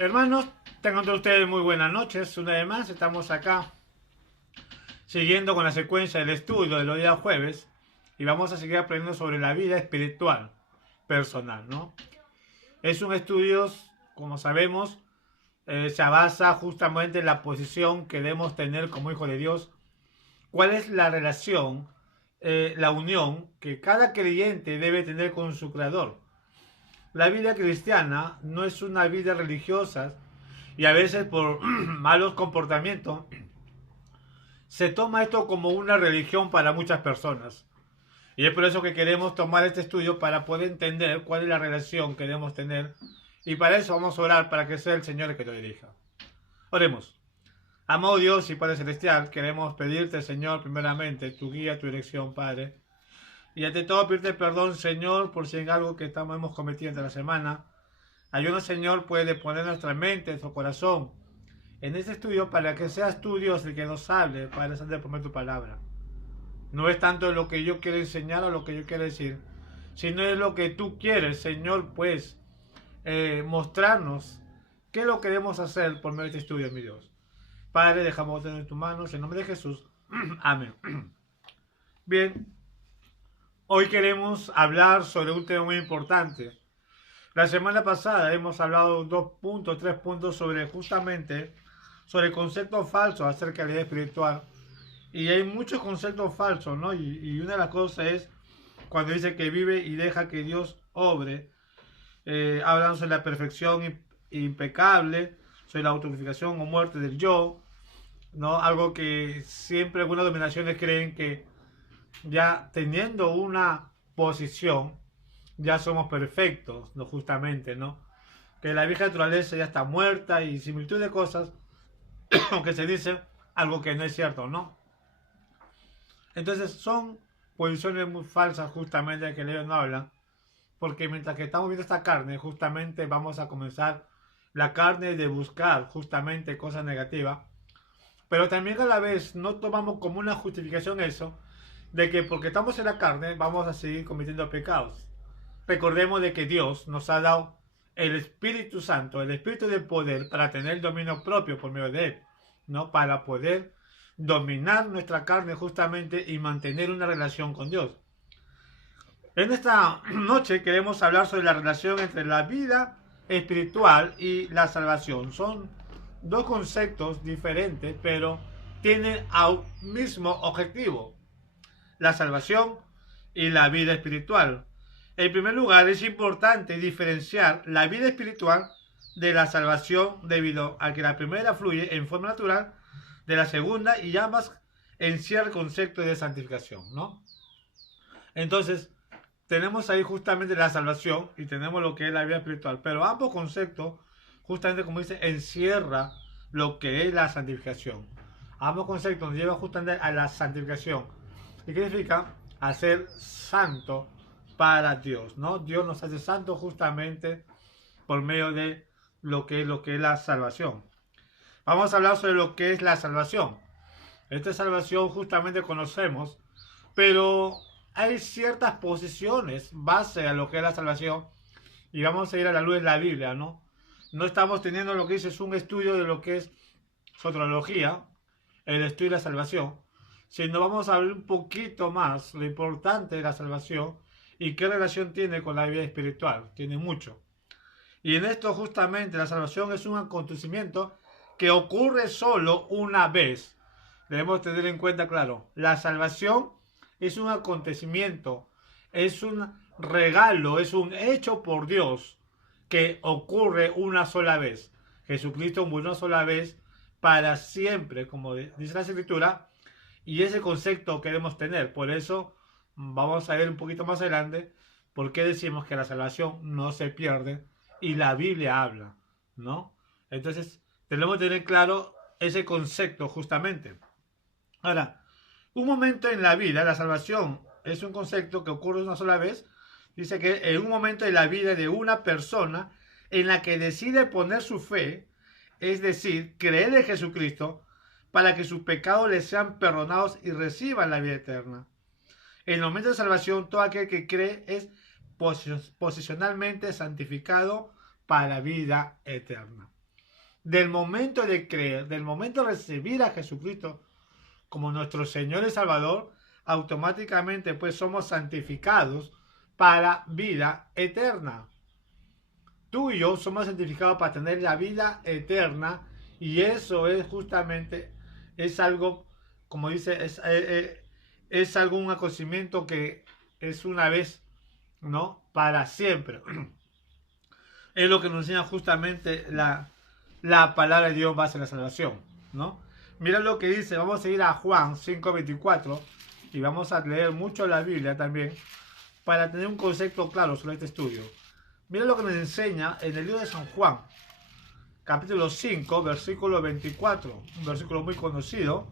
Hermanos, tengan todos ustedes muy buenas noches. Una vez más, estamos acá siguiendo con la secuencia del estudio de los días jueves y vamos a seguir aprendiendo sobre la vida espiritual personal, ¿no? Es un estudio, como sabemos, se basa justamente en la posición que debemos tener como hijo de Dios. ¿Cuál es la relación, la unión que cada creyente debe tener con su Creador? La vida cristiana no es una vida religiosa y a veces por malos comportamientos se toma esto como una religión para muchas personas. Y es por eso que queremos tomar este estudio para poder entender cuál es la relación que debemos tener. Y para eso vamos a orar para que sea el Señor el que lo dirija. Oremos. Amado Dios y Padre Celestial, queremos pedirte, Señor, primeramente, tu guía, tu dirección, Padre. Y ante todo pedirte perdón, Señor, por si hay algo que hemos cometido entre la semana. Ayúdanos, Señor, puede poner nuestra mente, nuestro corazón en este estudio para que seas tú, Dios, el que nos hable, Padre Santo, por tu palabra. No es tanto lo que yo quiero enseñar o lo que yo quiero decir, sino es lo que tú quieres, Señor, pues, mostrarnos qué es lo que debemos hacer por medio de este estudio, mi Dios. Padre, dejamos en tus manos, en nombre de Jesús. Amén. Bien, hoy queremos hablar sobre un tema muy importante. La semana pasada hemos hablado 2 puntos, 3 puntos sobre justamente sobre conceptos falsos acerca de la vida espiritual. Y hay muchos conceptos falsos, ¿no? Y una de las cosas es cuando dice que vive y deja que Dios obre, hablando sobre la perfección impecable, sobre la autopurificación o muerte del yo, ¿no? Algo que siempre algunas denominaciones creen que ya teniendo una posición, ya somos perfectos, ¿no? Justamente, ¿no? Que la vieja naturaleza ya está muerta y similitud de cosas, aunque se dice algo que no es cierto, ¿no? Entonces son posiciones muy falsas justamente que ellos no hablan, porque mientras que estamos viendo esta carne, justamente vamos a comenzar la carne de buscar justamente cosas negativas, pero también a la vez no tomamos como una justificación eso, de que porque estamos en la carne vamos a seguir cometiendo pecados. Recordemos de que Dios nos ha dado el Espíritu Santo, el Espíritu de poder para tener el dominio propio por medio de Él, ¿no? Para poder dominar nuestra carne justamente y mantener una relación con Dios. En esta noche queremos hablar sobre la relación entre la vida espiritual y la salvación. Son dos conceptos diferentes, pero tienen un mismo objetivo: la salvación y la vida espiritual. En primer lugar, es importante diferenciar la vida espiritual de la salvación debido a que la primera fluye en forma natural de la segunda y ambas encierran el concepto de santificación, ¿no? Entonces, tenemos ahí justamente la salvación y tenemos lo que es la vida espiritual, pero ambos conceptos, justamente como dice, encierra lo que es la santificación. Ambos conceptos nos llevan justamente a la santificación. ¿Y qué significa? A ser santo para Dios, ¿no? Dios nos hace santos justamente por medio de lo que es la salvación. Vamos a hablar sobre lo que es la salvación. Esta salvación justamente conocemos, pero hay ciertas posiciones base a lo que es la salvación y vamos a ir a la luz de la Biblia, ¿no? No estamos teniendo lo que dice es un estudio de lo que es soteriología, el estudio de la salvación, sino vamos a ver un poquito más lo importante de la salvación y qué relación tiene con la vida espiritual. Tiene mucho. Y en esto justamente la salvación es un acontecimiento que ocurre solo una vez. Debemos tener en cuenta, claro, la salvación es un acontecimiento, es un regalo, es un hecho por Dios que ocurre una sola vez. Jesucristo murió una sola vez para siempre, como dice la Escritura, y ese concepto queremos tener. Por eso vamos a ver un poquito más adelante por qué decimos que la salvación no se pierde y la Biblia habla, ¿no? Entonces, tenemos que tener claro ese concepto justamente. Ahora, un momento en la vida, la salvación es un concepto que ocurre una sola vez. Dice que en un momento de la vida de una persona en la que decide poner su fe, es decir, creer en Jesucristo, para que sus pecados les sean perdonados y reciban la vida eterna. En el momento de salvación, todo aquel que cree es posicionalmente santificado para vida eterna. del momento de creer, del momento de recibir a Jesucristo como nuestro Señor y Salvador, automáticamente pues somos santificados para vida eterna. Tú y yo somos santificados para tener la vida eterna, y eso es justamente, es algo, como dice, es algo, un acontecimiento que es una vez, ¿no? Para siempre. Es lo que nos enseña justamente la palabra de Dios base en la salvación, ¿no? Mira lo que dice, vamos a ir a Juan 5:24 y vamos a leer mucho la Biblia también para tener un concepto claro sobre este estudio. Mira lo que nos enseña en el libro de San Juan, capítulo 5, versículo 24, un versículo muy conocido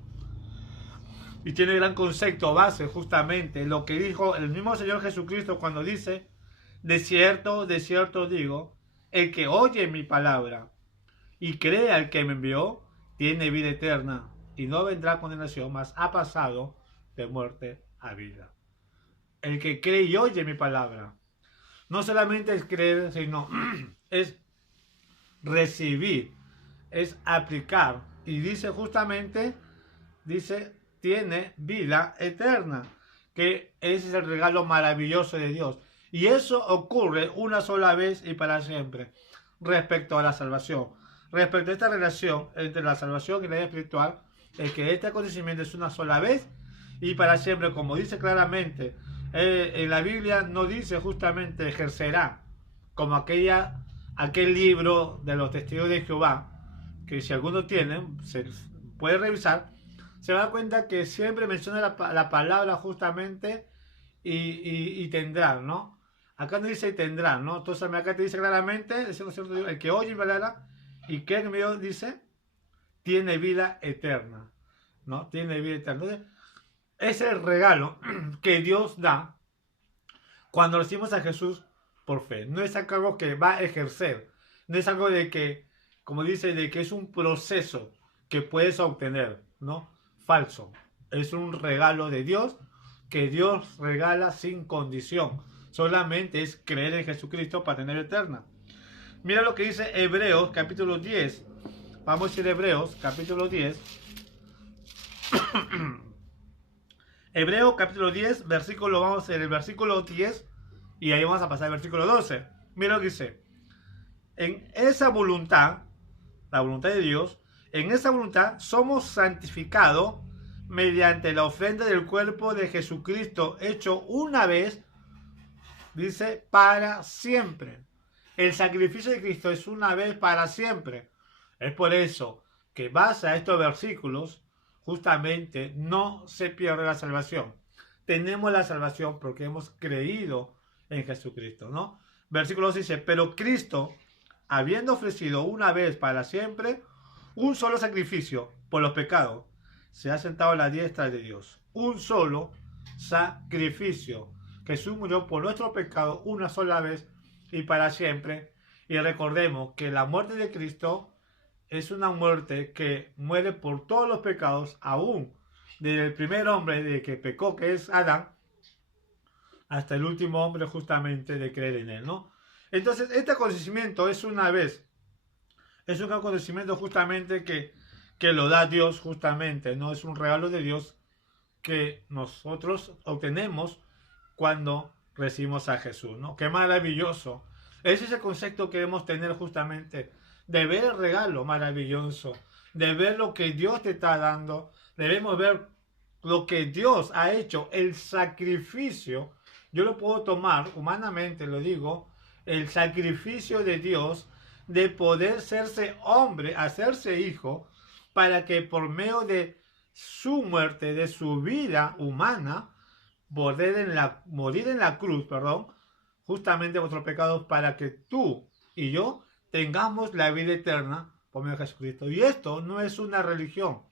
y tiene gran concepto base justamente lo que dijo el mismo Señor Jesucristo cuando dice: de cierto digo, el que oye mi palabra y cree al que me envió, tiene vida eterna y no vendrá a condenación, mas ha pasado de muerte a vida. El que cree y oye mi palabra. No solamente es creer, sino es recibir, es aplicar. Y dice justamente, dice, tiene vida eterna, que ese es el regalo maravilloso de Dios. Y eso ocurre una sola vez y para siempre, respecto a la salvación. Respecto a esta relación entre la salvación y la vida espiritual, es que este acontecimiento es una sola vez y para siempre, como dice claramente, en la Biblia no dice justamente ejercerá, como aquel libro de los testigos de Jehová, que si alguno tiene, se puede revisar, se da cuenta que siempre menciona la palabra justamente y tendrán, ¿no? Acá no dice tendrán, ¿no? Entonces acá te dice claramente, el que oye palabra y que en medio dice, tiene vida eterna, ¿no? Tiene vida eterna. Entonces, es el regalo que Dios da cuando recibimos a Jesús por fe. No es algo que va a ejercer, no es algo de que, como dice, de que es un proceso que puedes obtener, ¿no? Falso. Es un regalo de Dios que Dios regala sin condición. Solamente es creer en Jesucristo para tener eterna. Mira lo que dice Hebreos capítulo 10. Vamos a ir a Hebreos capítulo 10. Hebreos capítulo 10, versículo, vamos a ir el versículo 10 y ahí vamos a pasar al versículo 12. Mira lo que dice. En esa voluntad, la voluntad de Dios, en esa voluntad somos santificados mediante la ofrenda del cuerpo de Jesucristo hecho una vez, dice, para siempre. El sacrificio de Cristo es una vez para siempre. Es por eso que base a estos versículos, justamente no se pierde la salvación. Tenemos la salvación porque hemos creído en Jesucristo, ¿no? Versículo 12 dice, pero Cristo, habiendo ofrecido una vez para siempre un solo sacrificio por los pecados, se ha sentado a la diestra de Dios. Un solo sacrificio. Jesús murió por nuestro pecado una sola vez y para siempre. Y recordemos que la muerte de Cristo es una muerte que muere por todos los pecados, aún desde el primer hombre de que pecó, que es Adán, hasta el último hombre justamente de creer en él, ¿no? Entonces, este acontecimiento es una vez, es un acontecimiento justamente que lo da Dios justamente, ¿no? Es un regalo de Dios que nosotros obtenemos cuando recibimos a Jesús, ¿no? ¡Qué maravilloso! Ese es el concepto que debemos tener justamente, de ver el regalo maravilloso, de ver lo que Dios te está dando, debemos ver lo que Dios ha hecho, el sacrificio. Yo lo puedo tomar, humanamente lo digo, el sacrificio de Dios de poder serse hombre, hacerse hijo, para que por medio de su muerte, de su vida humana, morir en la cruz, justamente vuestros pecados, para que tú y yo tengamos la vida eterna por medio de Jesucristo. Y esto no es una religión.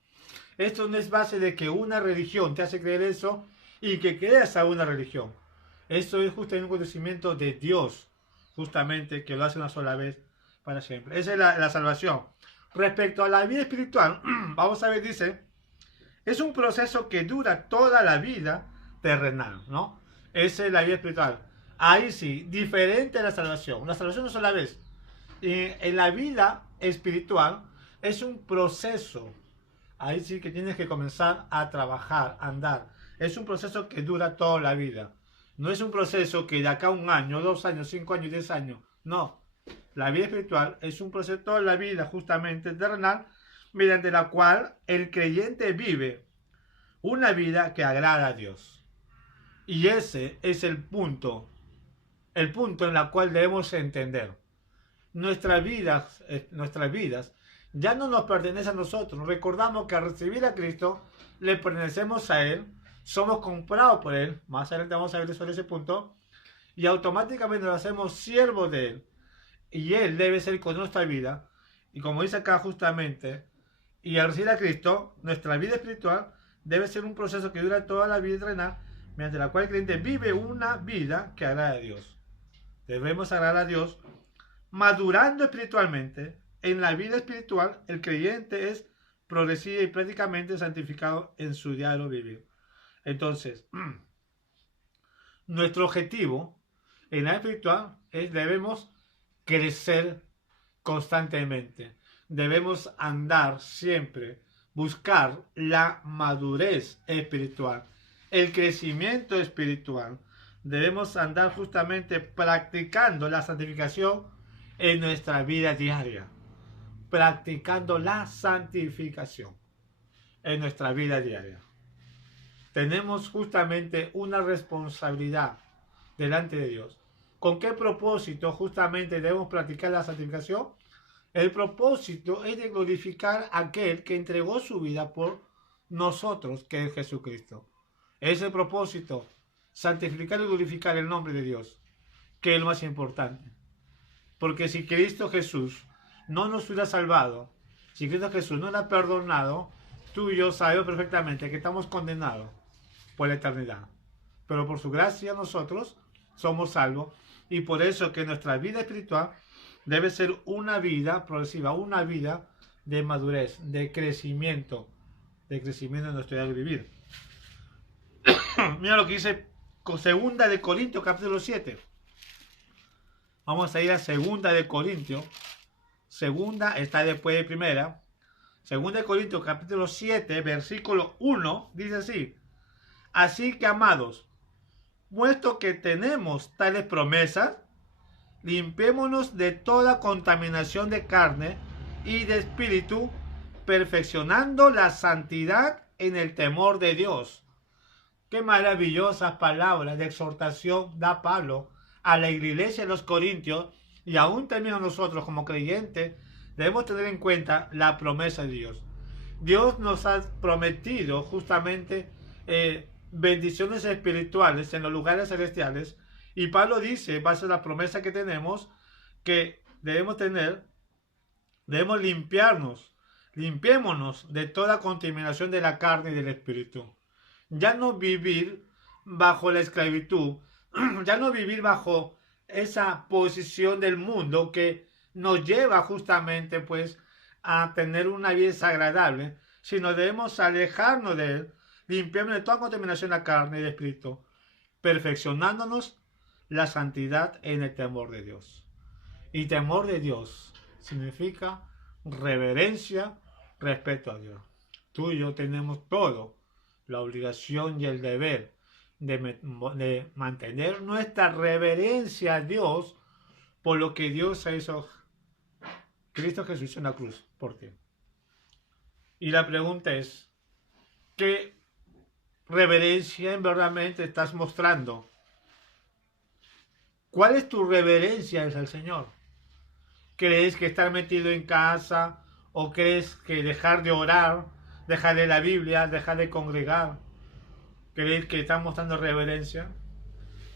Esto no es base de que una religión te hace creer eso y que creas a una religión. Esto es justamente un conocimiento de Dios, justamente que lo hace una sola vez para siempre. Esa es la salvación. Respecto a la vida espiritual, vamos a ver, dice, es un proceso que dura toda la vida terrenal, ¿no? Esa es la vida espiritual. Ahí sí, diferente a la salvación. La salvación es una sola vez. En la vida espiritual Es un proceso. Ahí sí que tienes que comenzar a trabajar, a andar. Es un proceso que dura toda la vida. No es un proceso que de acá a 1 año, 2 años, 5 años, 10 años. No. La vida espiritual es un proceso toda la vida justamente terrenal, mediante la cual el creyente vive una vida que agrada a Dios. Y ese es el punto en el cual debemos entender. Nuestras vidas ya no nos pertenecen a nosotros. Recordamos que al recibir a Cristo, le pertenecemos a Él, somos comprados por Él, más adelante vamos a ver sobre ese punto, y automáticamente nos hacemos siervos de Él. Y Él debe ser con nuestra vida. Y como dice acá justamente, y al recibir a Cristo, nuestra vida espiritual debe ser un proceso que dura toda la vida terrenal, mediante la cual el creyente vive una vida que agrada a Dios. Debemos agradar a Dios madurando espiritualmente. En la vida espiritual, el creyente es progresivo y prácticamente santificado en su diario vivir. Entonces, nuestro objetivo en la vida espiritual es debemos crecer constantemente. Debemos andar siempre, buscar la madurez espiritual, el crecimiento espiritual. Debemos andar justamente practicando la santificación en nuestra vida diaria. Practicando la santificación en nuestra vida diaria. Tenemos justamente una responsabilidad delante de Dios. ¿Con qué propósito justamente debemos practicar la santificación? El propósito es de glorificar a aquel que entregó su vida por nosotros, que es Jesucristo. Es el propósito, santificar y glorificar el nombre de Dios, que es lo más importante. Porque si Cristo Jesús no nos hubiera salvado, si Cristo Jesús no nos ha perdonado, tú y yo sabemos perfectamente que estamos condenados por la eternidad. Pero por su gracia nosotros somos salvos, y por eso que nuestra vida espiritual debe ser una vida progresiva, una vida de madurez, de crecimiento en nuestro diario vivir. Mira lo que dice Segunda de Corintios capítulo 7. Vamos a ir a Segunda de Corintios. Segunda está después de primera. Segunda de Corintios capítulo 7, versículo 1, dice así: así que, amados, puesto que tenemos tales promesas, limpiémonos de toda contaminación de carne y de espíritu, perfeccionando la santidad en el temor de Dios. Qué maravillosas palabras de exhortación da Pablo a la iglesia de los Corintios, y aún también a nosotros como creyentes debemos tener en cuenta la promesa de Dios. Dios nos ha prometido justamente bendiciones espirituales en los lugares celestiales, y Pablo dice, base a la promesa que tenemos, que debemos limpiémonos de toda contaminación de la carne y del espíritu. Ya no vivir bajo la esclavitud, ya no vivir bajo esa posición del mundo que nos lleva justamente pues a tener una vida desagradable, sino debemos alejarnos de él, limpiarnos de toda contaminación de la carne y del espíritu, perfeccionándonos la santidad en el temor de Dios. Y temor de Dios significa reverencia, respeto a Dios. Tú y yo tenemos todo la obligación y el deber de mantener nuestra reverencia a Dios por lo que Dios hizo, Cristo Jesús en la cruz por ti. Y la pregunta es, ¿qué reverencia en verdad estás mostrando? ¿Cuál es tu reverencia hacia el Señor? ¿Crees que estar metido en casa, o crees que dejar de orar, dejar de la Biblia, dejar de congregar, crees que estás mostrando reverencia?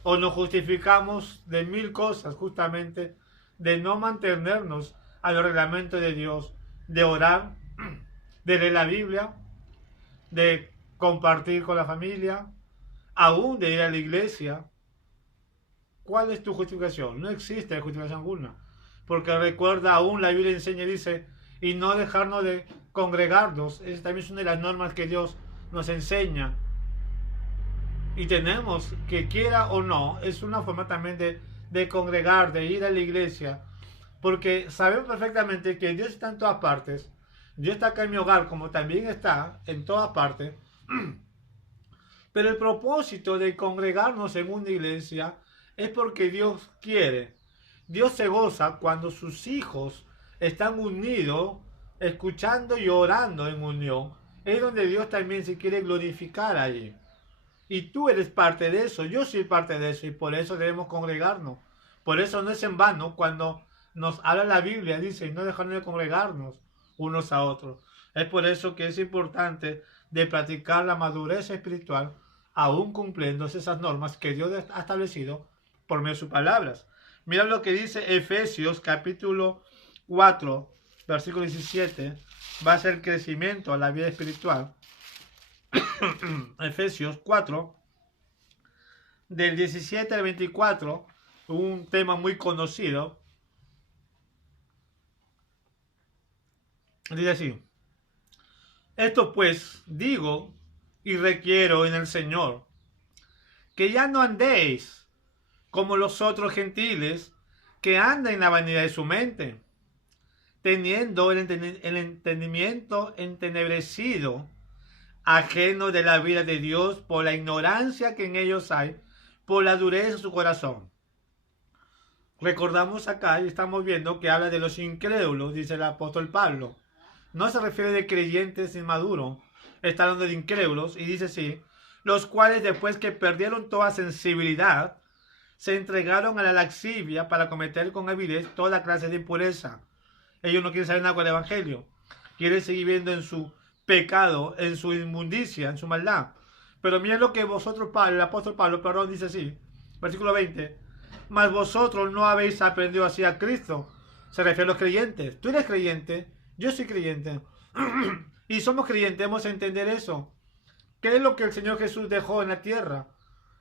¿O nos justificamos de 1000 cosas justamente de no mantenernos a los reglamentos de Dios, de orar, de leer la Biblia, de compartir con la familia, aún de ir a la iglesia? ¿Cuál es tu justificación? No existe justificación alguna. Porque recuerda, aún la Biblia enseña y dice, y no dejarnos de congregarnos. Esa también es una de las normas que Dios nos enseña. Y tenemos, que quiera o no, es una forma también de congregar, de ir a la iglesia. Porque sabemos perfectamente que Dios está en todas partes. Dios está acá en mi hogar, como también está en todas partes. Pero el propósito de congregarnos en una iglesia es porque Dios quiere. Dios se goza cuando sus hijos están unidos, escuchando y orando en unión. Es donde Dios también se quiere glorificar allí. Y tú eres parte de eso, yo soy parte de eso, y por eso debemos congregarnos. Por eso no es en vano cuando nos habla la Biblia, dice, y no dejar de congregarnos unos a otros. Es por eso que es importante de practicar la madurez espiritual, aún cumpliendo esas normas que Dios ha establecido por medio de sus palabras. Mira lo que dice Efesios capítulo 4, versículo 17, va a ser crecimiento a la vida espiritual. Efesios 4, del 17 al 24, un tema muy conocido. Dice así: esto pues digo y requiero en el Señor, que ya no andéis como los otros gentiles que andan en la vanidad de su mente, teniendo el entendimiento entenebrecido, ajeno de la vida de Dios por la ignorancia que en ellos hay, por la dureza de su corazón. Recordamos acá y estamos viendo que habla de los incrédulos, dice el apóstol Pablo. No se refiere de creyentes inmaduros, está hablando de incrédulos, y dice así: los cuales después que perdieron toda sensibilidad, se entregaron a la laxivia para cometer con avidez toda clase de impureza. Ellos no quieren saber nada con el evangelio, quieren seguir viviendo en su pecado, en su inmundicia, en su maldad. Pero miren lo que vosotros, el apóstol Pablo, dice así, versículo 20: mas vosotros no habéis aprendido así a Cristo. Se refiere a los creyentes. Tú eres creyente, yo soy creyente. Y somos creyentes, debemos entender eso. ¿Qué es lo que el Señor Jesús dejó en la tierra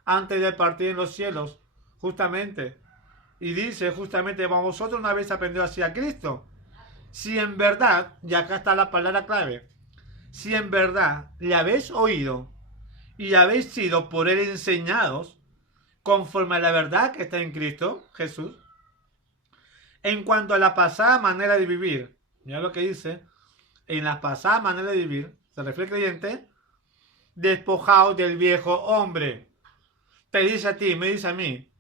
antes de partir en los cielos? Justamente. Y dice justamente: vosotros no habéis aprendido así a Cristo. Si en verdad, y acá está la palabra clave, si en verdad le habéis oído y habéis sido por él enseñados conforme a la verdad que está en Cristo Jesús, en cuanto a la pasada manera de vivir, mira lo que dice: en la pasada manera de vivir, se refiere al creyente, despojados del viejo hombre. Te dice a ti, me dice a mí,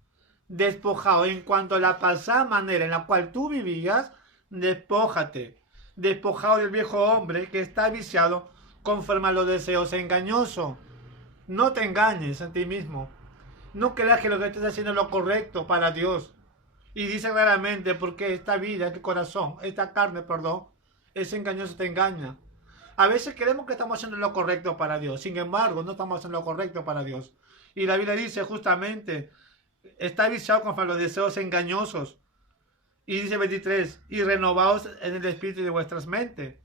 despojado en cuanto a la pasada manera en la cual tú vivías, despójate. Despojado del viejo hombre que está viciado conforme a los deseos engañosos. No te engañes a ti mismo. No creas que lo que estás haciendo es lo correcto para Dios. Y dice claramente: porque esta vida, este corazón, esta carne, es engañoso, te engaña. A veces creemos que estamos haciendo lo correcto para Dios. Sin embargo, no estamos haciendo lo correcto para Dios. Y la Biblia dice justamente: está viciado conforme a los deseos engañosos. Y dice 23: y renovaos en el espíritu de vuestras mentes.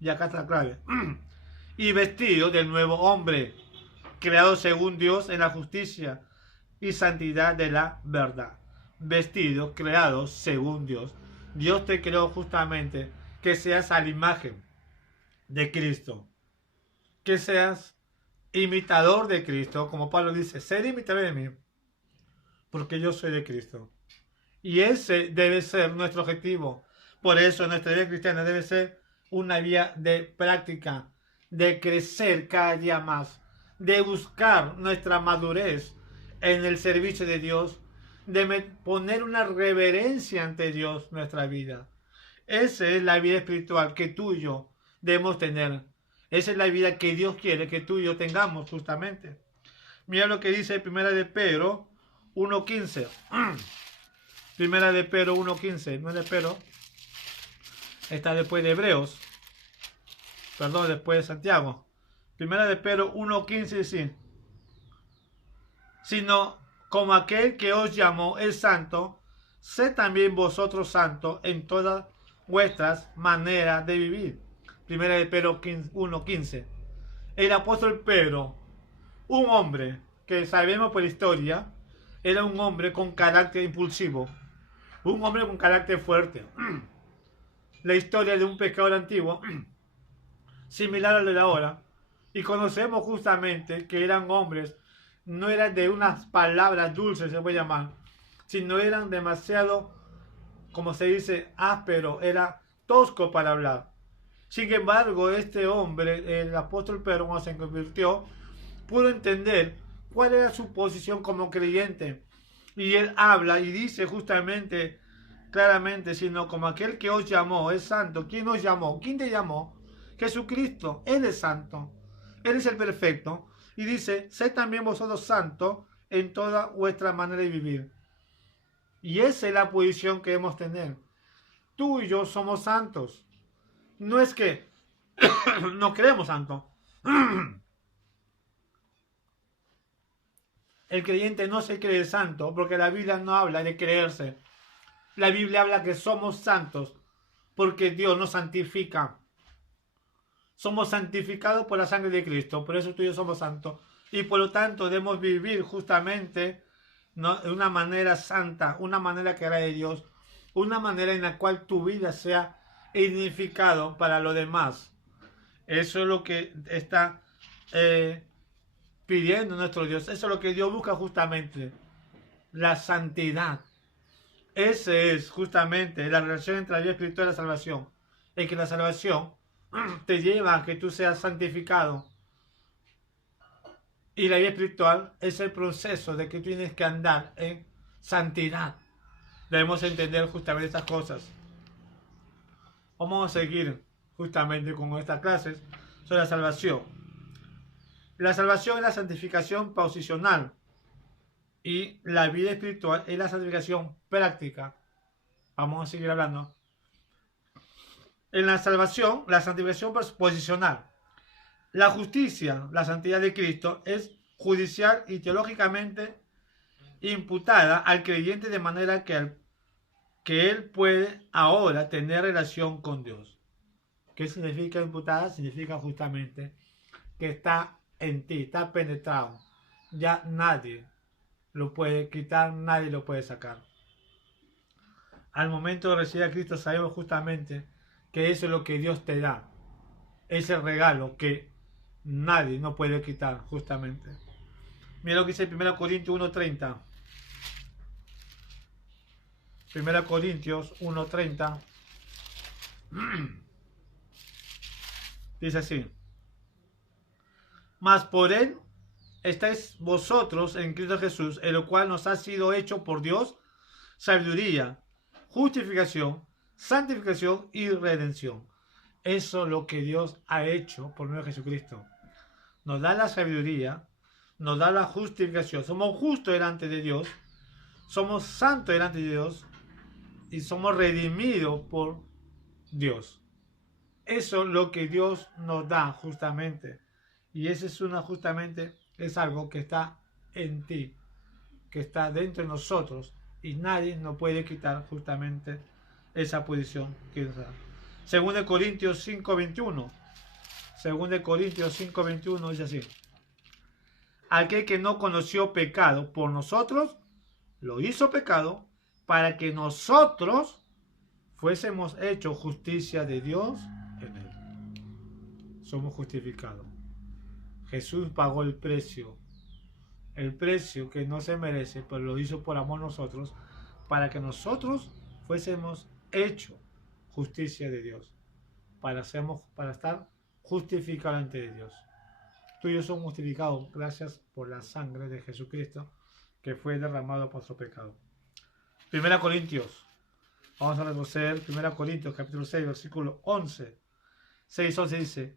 Y acá está la clave. Y vestido del nuevo hombre, creado según Dios en la justicia y santidad de la verdad. Vestido, creado según Dios. Dios te creó justamente que seas a la imagen de Cristo. Que seas imitador de Cristo, como Pablo dice: ser imitador de mí, porque yo soy de Cristo. Y ese debe ser nuestro objetivo. Por eso nuestra vida cristiana debe ser una vía de práctica, de crecer cada día más, de buscar nuestra madurez en el servicio de Dios, de poner una reverencia ante Dios en nuestra vida. Esa es la vida espiritual que tú y yo debemos tener. Esa es la vida que Dios quiere que tú y yo tengamos justamente. Mira lo que dice Primera de Pedro 1.15. Primera de Pedro 1.15. No es de Pedro. Está después de Hebreos. Perdón, después de Santiago. Primera de Pedro 1.15 dice: sino como aquel que os llamó es santo, sed también vosotros santos en todas vuestras maneras de vivir. Primera de Pedro 1.15. El apóstol Pedro, un hombre que sabemos por historia, era un hombre con carácter impulsivo, un hombre con carácter fuerte. La historia de un pecador antiguo, similar a la de ahora, y conocemos justamente que eran hombres, no eran de unas palabras dulces, se puede llamar, sino eran demasiado, como se dice, áspero, era tosco para hablar. Sin embargo, este hombre, el apóstol Pedro, cuando se convirtió, pudo entender cuál era su posición como creyente. Y él habla y dice justamente, claramente, sino como aquel que os llamó es santo. ¿Quién os llamó? ¿Quién te llamó? Jesucristo. Él es santo. Él es el perfecto. Y dice, sed también vosotros santos en toda vuestra manera de vivir. Y esa es la posición que debemos tener. Tú y yo somos santos. No es que no creemos santo. El creyente no se cree santo porque la Biblia no habla de creerse. La Biblia habla que somos santos porque Dios nos santifica. Somos santificados por la sangre de Cristo. Por eso tú y yo somos santos. Y por lo tanto debemos vivir justamente, ¿no?, de una manera santa, una manera que agrade a Dios, una manera en la cual tu vida sea edificado para lo demás. Eso es lo que está pidiendo nuestro Dios. Eso es lo que Dios busca justamente. La santidad. Esa es justamente la relación entre la vida espiritual y la salvación. Es que la salvación te lleva a que tú seas santificado. Y la vida espiritual es el proceso de que tú tienes que andar en santidad. Debemos entender justamente estas cosas. Vamos a seguir justamente con estas clases sobre la salvación. La salvación es la santificación posicional y la vida espiritual es la santificación práctica. Vamos a seguir hablando. En la salvación, la santificación posicional. La justicia, la santidad de Cristo, es judicial y teológicamente imputada al creyente de manera que él puede ahora tener relación con Dios. ¿Qué significa imputada? Significa justamente que está en ti, está penetrado. Ya nadie lo puede quitar, nadie lo puede sacar. Al momento de recibir a Cristo sabemos justamente que eso es lo que Dios te da. Es el regalo que nadie no puede quitar justamente. Mira lo que dice 1 Corintios 1:30. 1 Corintios 1:30. Dice así. Mas por él estáis vosotros en Cristo Jesús, el cual nos ha sido hecho por Dios sabiduría, justificación, santificación y redención. Eso es lo que Dios ha hecho por medio de Jesucristo. Nos da la sabiduría, nos da la justificación. Somos justos delante de Dios, somos santos delante de Dios y somos redimidos por Dios. Eso es lo que Dios nos da justamente. Y ese es algo que está en ti, que está dentro de nosotros y nadie nos puede quitar justamente esa posición que nos da. 2 Corintios 5:21. 2 Corintios 5:21 dice así. Aquel que no conoció pecado por nosotros, lo hizo pecado para que nosotros fuésemos hechos justicia de Dios en él. Somos justificados. Jesús pagó el precio que no se merece, pero lo hizo por amor a nosotros, para que nosotros fuésemos hechos justicia de Dios, para estar justificados ante Dios. Tú y yo somos justificados gracias por la sangre de Jesucristo que fue derramado por nuestro pecado. 1 Corintios. Vamos a retroceder. 1 Corintios capítulo 6, versículo 11. 6:11 dice.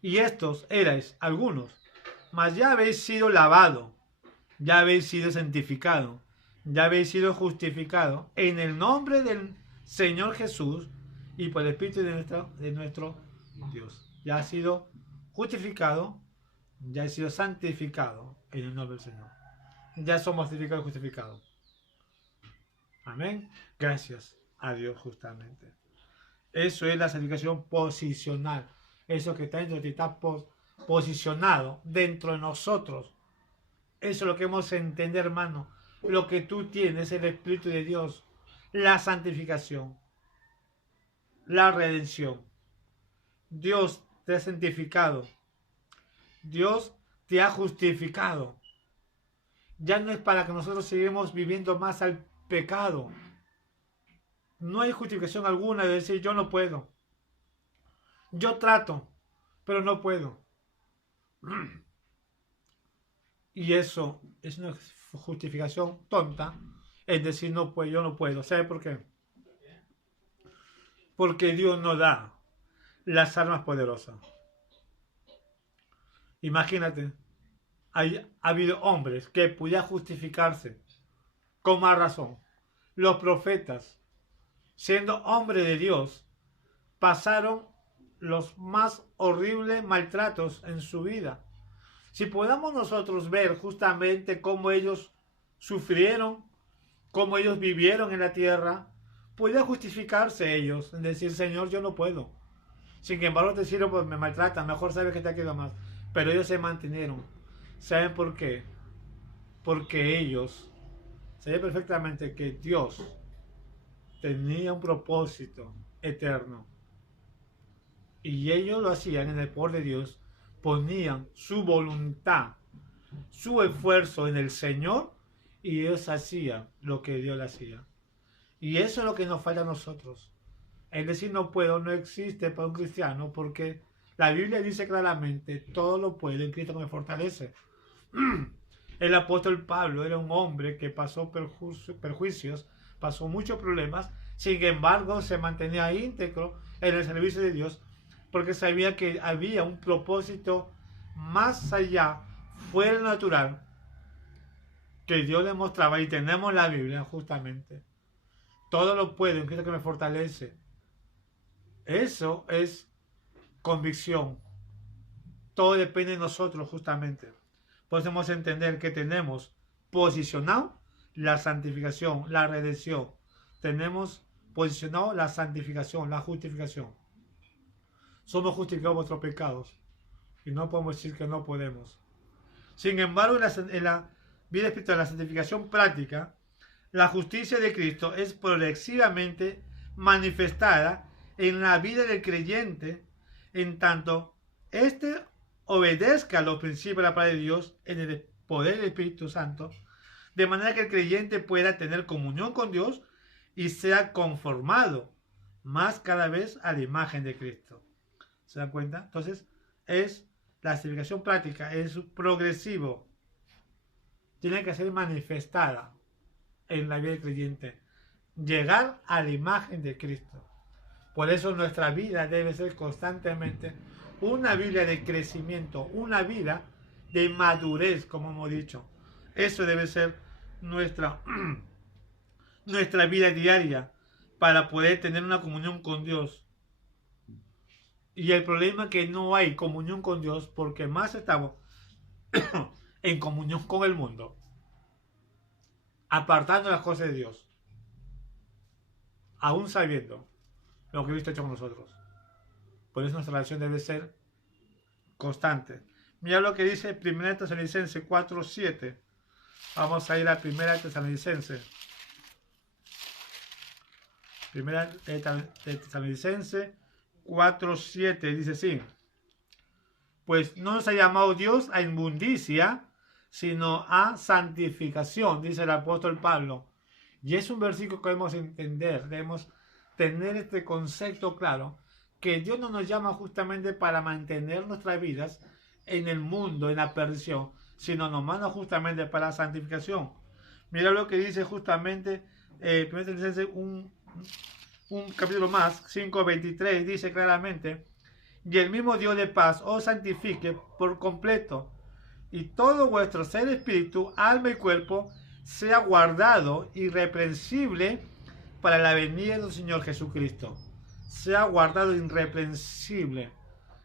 Y estos erais algunos, mas ya habéis sido lavado, ya habéis sido santificado, ya habéis sido justificado en el nombre del Señor Jesús y por el Espíritu de nuestro Dios. Ya ha sido justificado, ya ha sido santificado en el nombre del Señor. Ya somos santificados y justificados. Amén. Gracias a Dios justamente. Eso es la santificación posicional. Eso que está dentro de ti está posicionado dentro de nosotros. Eso es lo que hemos de entender, hermano. Lo que tú tienes es el Espíritu de Dios. La santificación. La redención. Dios te ha santificado. Dios te ha justificado. Ya no es para que nosotros sigamos viviendo más al pecado. No hay justificación alguna de decir yo no puedo. Yo trato, pero no puedo. Y eso es una justificación tonta, es decir, no puedo, yo no puedo. ¿Sabe por qué? Porque Dios no da las armas poderosas. Imagínate, ha habido hombres que pudieran justificarse con más razón. Los profetas, siendo hombres de Dios, pasaron los más horribles maltratos en su vida. Si podamos nosotros ver justamente cómo ellos sufrieron, cómo ellos vivieron en la tierra, podría justificarse ellos en decir, Señor, yo no puedo. Sin embargo, te sirvo, pues me maltratan, mejor sabes que te quedo más. Pero ellos se mantuvieron. ¿Saben por qué? Porque ellos sabían perfectamente que Dios tenía un propósito eterno. Y ellos lo hacían en el poder de Dios, ponían su voluntad, su esfuerzo en el Señor, y ellos hacían lo que Dios le hacía. Y eso es lo que nos falta a nosotros. Es decir, no puedo, no existe para un cristiano, porque la Biblia dice claramente, todo lo puedo en Cristo que me fortalece. El apóstol Pablo era un hombre que pasó perjuicios, pasó muchos problemas, sin embargo se mantenía íntegro en el servicio de Dios, porque sabía que había un propósito más allá, fuera natural, que Dios le mostraba, y tenemos la Biblia justamente. Todo lo puedo en Cristo que me fortalece. Eso es convicción. Todo depende de nosotros justamente. Podemos entender que tenemos posicionado la santificación, la redención. Tenemos posicionado la santificación, la justificación. Somos justificados por nuestros pecados. Y no podemos decir que no podemos. Sin embargo, en la vida espiritual, la santificación práctica, la justicia de Cristo es progresivamente manifestada en la vida del creyente, en tanto éste obedezca a los principios de la palabra de Dios en el poder del Espíritu Santo, de manera que el creyente pueda tener comunión con Dios y sea conformado más cada vez a la imagen de Cristo. ¿Se dan cuenta? Entonces, la santificación práctica, es progresivo. Tiene que ser manifestada en la vida del creyente. Llegar a la imagen de Cristo. Por eso nuestra vida debe ser constantemente una vida de crecimiento, una vida de madurez, como hemos dicho. Eso debe ser nuestra vida diaria para poder tener una comunión con Dios. Y el problema es que no hay comunión con Dios porque más estamos en comunión con el mundo, apartando las cosas de Dios, aún sabiendo lo que Cristo ha hecho con nosotros. Por eso nuestra relación debe ser constante. Mira lo que dice 1 Tesalonicenses 4:7. Vamos a ir a 1 Tesalonicenses. 1 Tesalonicenses 4:7 dice así: pues no nos ha llamado Dios a inmundicia, sino a santificación, dice el apóstol Pablo. Y es un versículo que debemos entender, debemos tener este concepto claro, que Dios no nos llama justamente para mantener nuestras vidas en el mundo, en la perdición, sino nos manda justamente para la santificación. Mira lo que dice justamente 1 Tesalonicenses un capítulo más, 5:23, dice claramente: y el mismo Dios de paz os santifique por completo, y todo vuestro ser, espíritu, alma y cuerpo sea guardado irreprensible para la venida del Señor Jesucristo. Sea guardado irreprensible,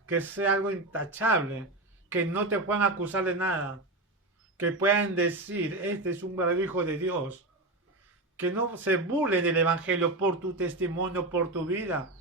que sea algo intachable, que no te puedan acusar de nada, que puedan decir, este es un verdadero hijo de Dios, que no se burlen del Evangelio por tu testimonio, por tu vida,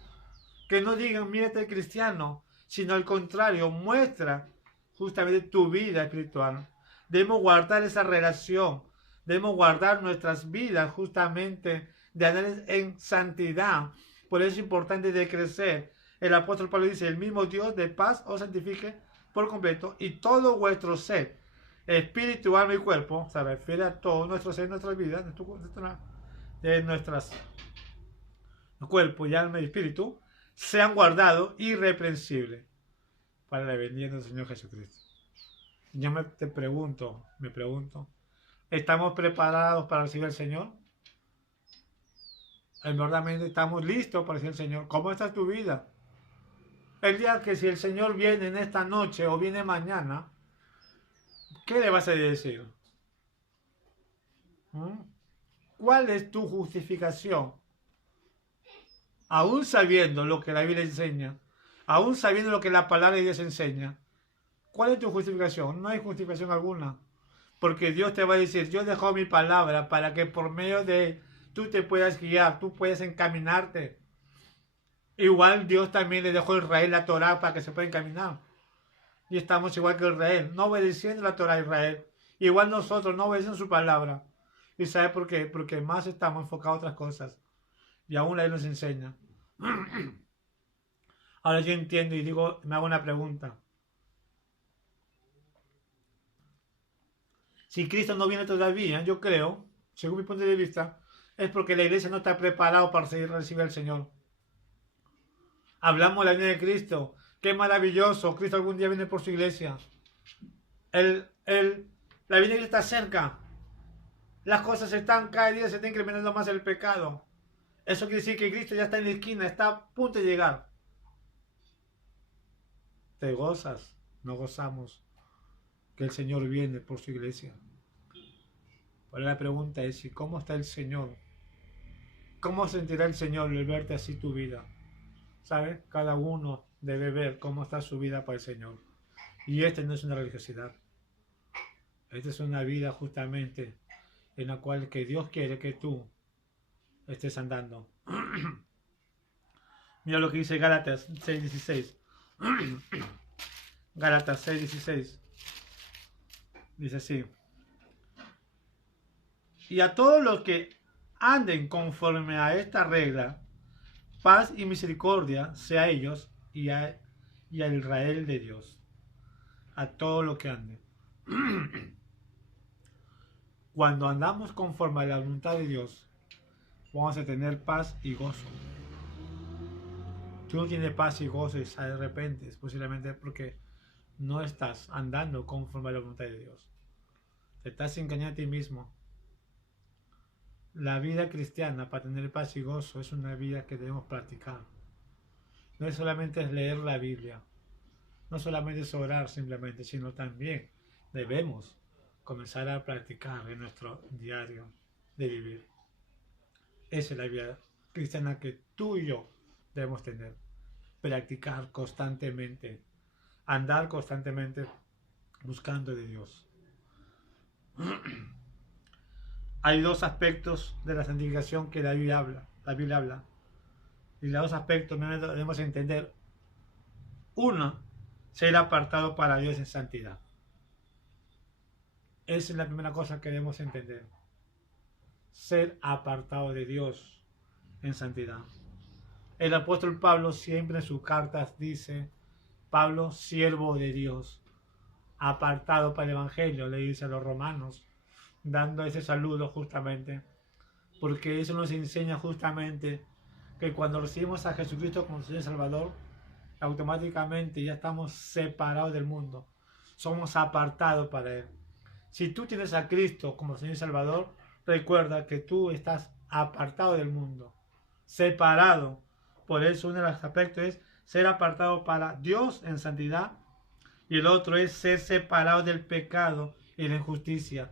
que no digan, mírate cristiano, sino al contrario, muestra justamente tu vida espiritual. Debemos guardar esa relación, debemos guardar nuestras vidas justamente de andar en santidad. Por eso es importante de crecer. El apóstol Pablo dice: el mismo Dios de paz os santifique por completo, y todo vuestro ser, espíritu, alma y cuerpo, se refiere a todo nuestro ser, nuestras vidas, de nuestras cuerpo y alma y espíritu, sean guardados irreprensibles para la venida del Señor Jesucristo. Yo me pregunto, ¿estamos preparados para recibir al Señor? ¿Verdaderamente estamos listos para recibir al Señor? ¿Cómo está tu vida? El día que si el Señor viene en esta noche o viene mañana, ¿qué le vas a decir? ¿Mm? ¿Cuál es tu justificación? Aún sabiendo lo que la Biblia enseña, aún sabiendo lo que la palabra de Dios enseña, ¿cuál es tu justificación? No hay justificación alguna. Porque Dios te va a decir, yo dejo mi palabra para que por medio de tú te puedas guiar, tú puedas encaminarte. Igual Dios también le dejó a Israel la Torá para que se pueda encaminar. Y estamos igual que Israel, no obedeciendo la Torá a Israel. Igual nosotros no obedeciendo su palabra. ¿Y sabe por qué? Porque más estamos enfocados a otras cosas. Y aún Él nos enseña. Ahora yo entiendo y digo, me hago una pregunta. Si Cristo no viene todavía, yo creo, según mi punto de vista, es porque la iglesia no está preparada para recibir al Señor. Hablamos de la venida de Cristo. ¡Qué maravilloso! Cristo algún día viene por su iglesia. La venida de Cristo está cerca. Las cosas están, cada día se está incrementando más el pecado. Eso quiere decir que Cristo ya está en la esquina, está a punto de llegar. ¿Te gozas? No gozamos que el Señor viene por su iglesia. Pero la pregunta es, ¿y cómo está el Señor? ¿Cómo sentirá el Señor al verte así tu vida? ¿Sabes? Cada uno debe ver cómo está su vida para el Señor. Y esta no es una religiosidad. Esta es una vida justamente en la cual que Dios quiere que tú estés andando. Mira lo que dice Gálatas 6:16. Gálatas 6:16. Dice así. Y a todos los que anden conforme a esta regla, paz y misericordia sea a ellos y a Israel de Dios. A todos los que anden. Cuando andamos conforme a la voluntad de Dios, vamos a tener paz y gozo. Tú no tienes paz y gozo y de repente, es posiblemente porque no estás andando conforme a la voluntad de Dios. Te estás engañando a ti mismo. La vida cristiana, para tener paz y gozo, es una vida que debemos practicar. No es solamente leer la Biblia, no solamente es orar simplemente, sino también debemos comenzar a practicar en nuestro diario de vivir. Esa es la vida cristiana que tú y yo debemos tener. Practicar constantemente, andar constantemente buscando de Dios. Hay dos aspectos de la santificación que la Biblia habla. Y los dos aspectos debemos entender. Uno, ser apartado para Dios en santidad. Esa es la primera cosa que debemos entender. Ser apartado de Dios en santidad. El apóstol Pablo siempre en sus cartas dice, Pablo, siervo de Dios, apartado para el Evangelio, le dice a los romanos, dando ese saludo justamente, porque eso nos enseña justamente que cuando recibimos a Jesucristo como Señor y Salvador, automáticamente ya estamos separados del mundo, somos apartados para Él. Si tú tienes a Cristo como Señor y Salvador, recuerda que tú estás apartado del mundo, separado. Por eso uno de los aspectos es ser apartado para Dios en santidad y el otro es ser separado del pecado y la injusticia.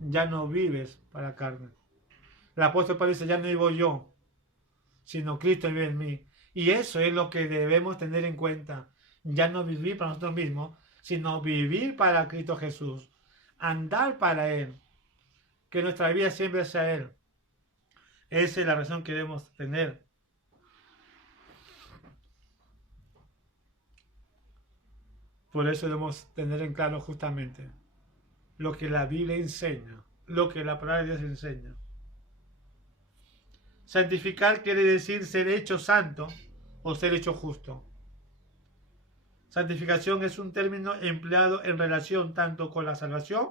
Ya no vives para la carne. El apóstol Pablo dice, ya no vivo yo, sino Cristo vive en mí. Y eso es lo que debemos tener en cuenta. Ya no vivir para nosotros mismos, sino vivir para Cristo Jesús. Andar para Él. Que nuestra vida siempre sea Él. Esa es la razón que debemos tener. Por eso debemos tener en claro justamente lo que la Biblia enseña, lo que la palabra de Dios enseña. Santificar quiere decir ser hecho santo o ser hecho justo. Santificación es un término empleado en relación tanto con la salvación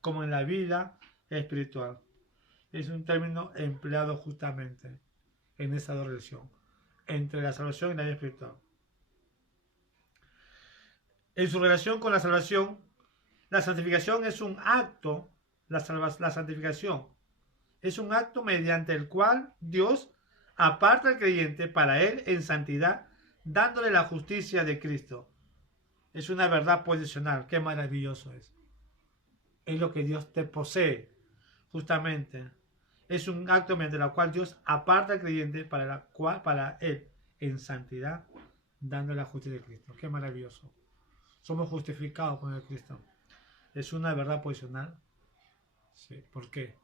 como en la vida espiritual. Es un término empleado justamente en esa relación entre la salvación y la vida espiritual. En su relación con la salvación, la santificación es un acto, la santificación es un acto mediante el cual Dios aparta al creyente para él en santidad, dándole la justicia de Cristo. Es una verdad posicional, qué maravilloso es. Es lo que Dios te posee, justamente. Es un acto mediante el cual Dios aparta al creyente para él en santidad, dándole la justicia de Cristo. Qué maravilloso. Somos justificados por el Cristo. Es una verdad posicional. Sí. ¿Por qué?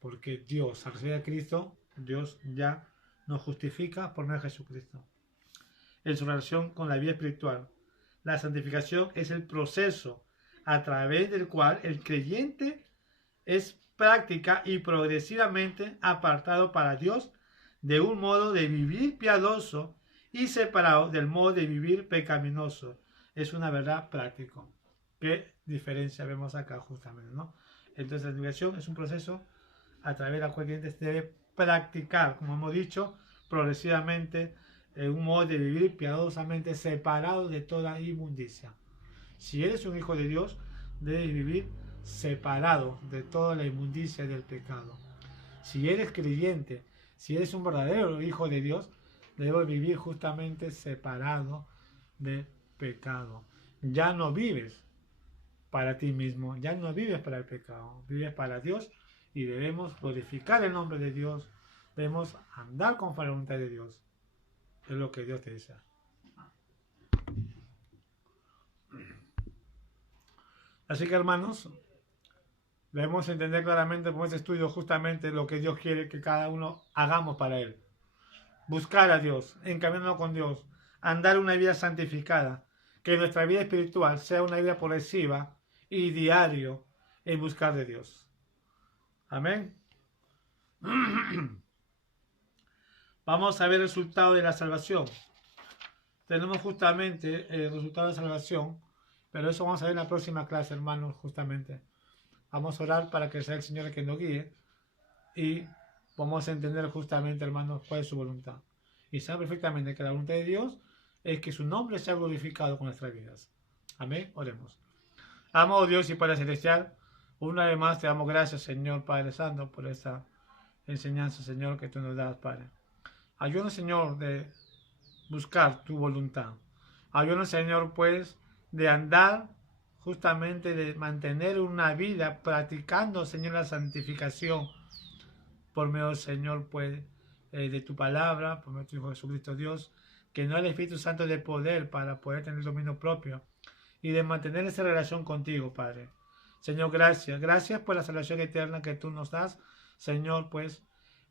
Porque Dios, al recibir a Cristo, Dios ya nos justifica por medio de Jesucristo. En su relación con la vida espiritual, la santificación es el proceso a través del cual el creyente es práctica y progresivamente apartado para Dios de un modo de vivir piadoso y separado del modo de vivir pecaminoso. Es una verdad práctica. ¿Qué diferencia vemos acá justamente, no? Entonces la santificación es un proceso a través del cual el creyente debe practicar, como hemos dicho, progresivamente un modo de vivir piadosamente separado de toda inmundicia. Si eres un hijo de Dios, debes vivir separado de toda la inmundicia del pecado. Si eres creyente, si eres un verdadero hijo de Dios, debes vivir justamente separado del pecado. Ya no vives para ti mismo, ya no vives para el pecado, vives para Dios y debemos glorificar el nombre de Dios, debemos andar conforme a la voluntad de Dios. Es lo que Dios te desea. Así que hermanos, debemos entender claramente con este estudio justamente lo que Dios quiere que cada uno hagamos para Él. Buscar a Dios, encaminarnos con Dios, andar una vida santificada, que nuestra vida espiritual sea una vida progresiva y diario en buscar de Dios. Amén. Vamos a ver el resultado de la salvación. Tenemos justamente el resultado de la salvación, pero eso vamos a ver en la próxima clase, hermanos, justamente. Vamos a orar para que sea el Señor el que nos guíe y vamos a entender justamente, hermanos, cuál es su voluntad. Y sabe perfectamente que la voluntad de Dios es que su nombre sea glorificado con nuestras vidas. Amén. Oremos. Amado Dios y Padre Celestial, una vez más te damos gracias, Señor Padre Santo, por esta enseñanza, Señor, que tú nos das, Padre. Ayúdanos, Señor, de buscar tu voluntad. Ayúdanos, Señor, pues, de andar justamente, de mantener una vida practicando, Señor, la santificación por medio, Señor, pues, de tu palabra, por medio de tu Hijo Jesucristo Dios, que no el Espíritu Santo de poder para poder tener dominio propio y de mantener esa relación contigo, Padre. Señor, gracias. Gracias por la salvación eterna que tú nos das. Señor, pues,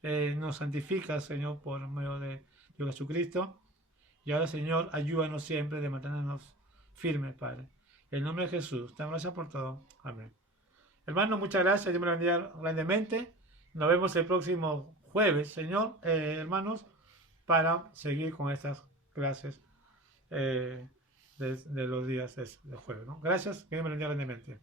nos santificas, Señor, por medio de Dios Jesucristo. Y ahora, Señor, ayúdanos siempre de mantenernos firmes, Padre. En el nombre de Jesús, te damos gracias por todo. Amén. Hermanos, muchas gracias. Dios me lo bendiga grandemente. Nos vemos el próximo jueves, Señor, hermanos, para seguir con estas clases de los días de jueves, ¿no? Gracias. Que Dios me lo bendiga grandemente.